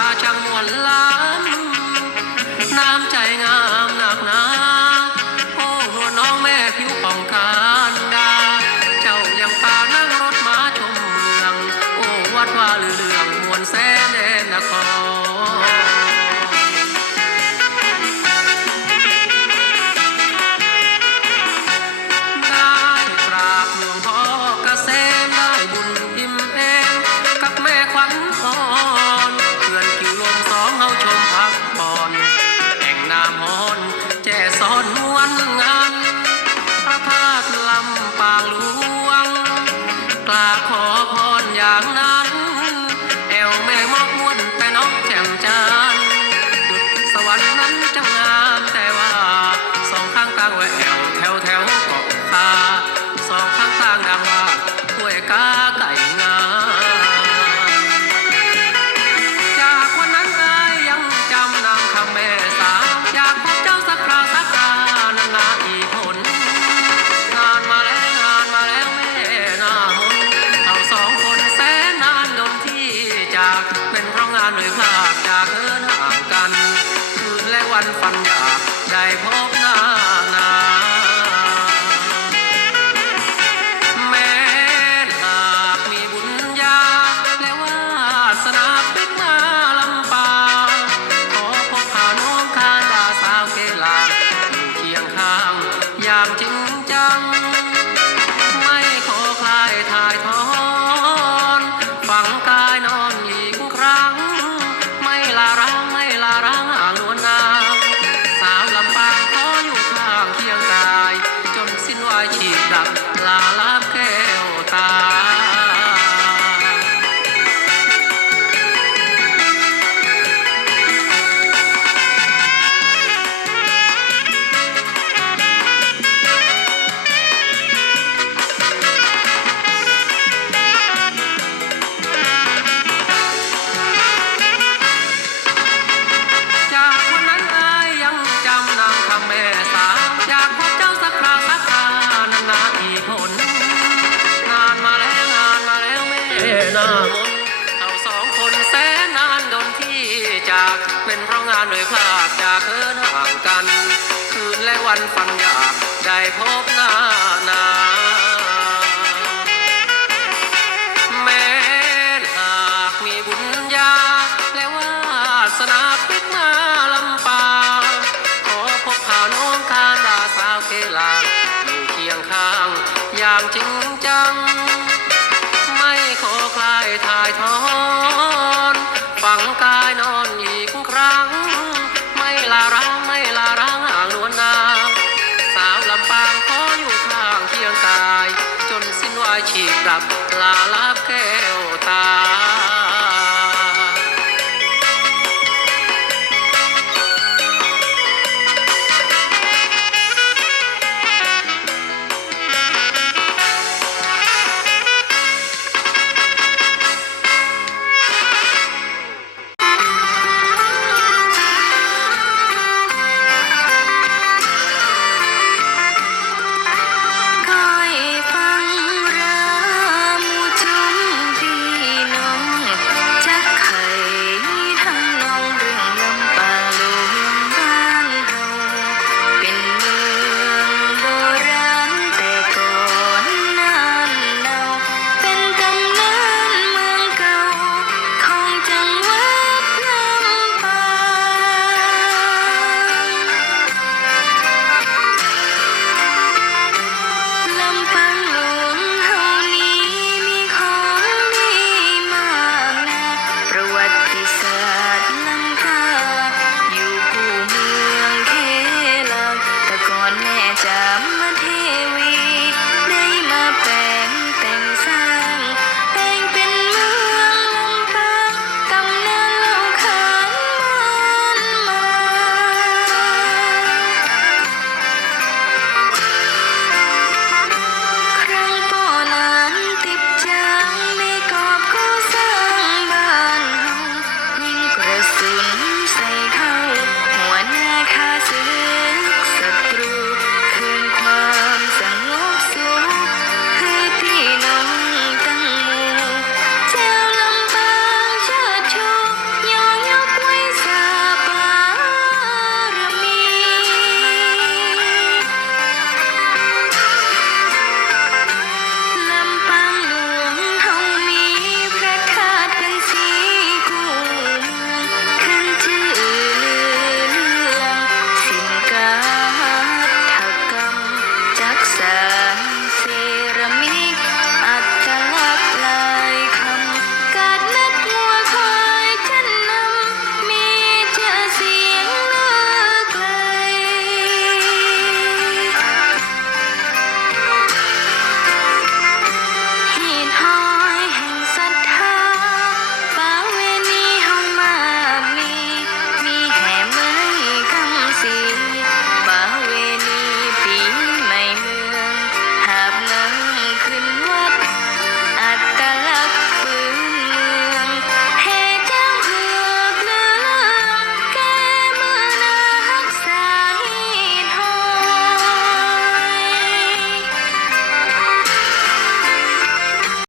าช่างมวนล้ำน้ำใจงามหนักหนาโอ้นวลน้องแม่ผิวป่องการดา เจ้ายังพานั่งรถมาชมเมือง โอ้วัดว่าเรืองมวลแสนแดนนคร จาก เป็นเพราะงานหรือภลาดจากเธอห่างกัน คืนและวันฝันอยากได้พบ วันฟังอยากได้พบหน้านาแม้หากมีบุญญา และวาสนาพลิกมาลำปางขอพบพาน้องการดาสาวเคลางอยู่เคียงข้างอย่างจริงจัง ลับลาลาบแก้ว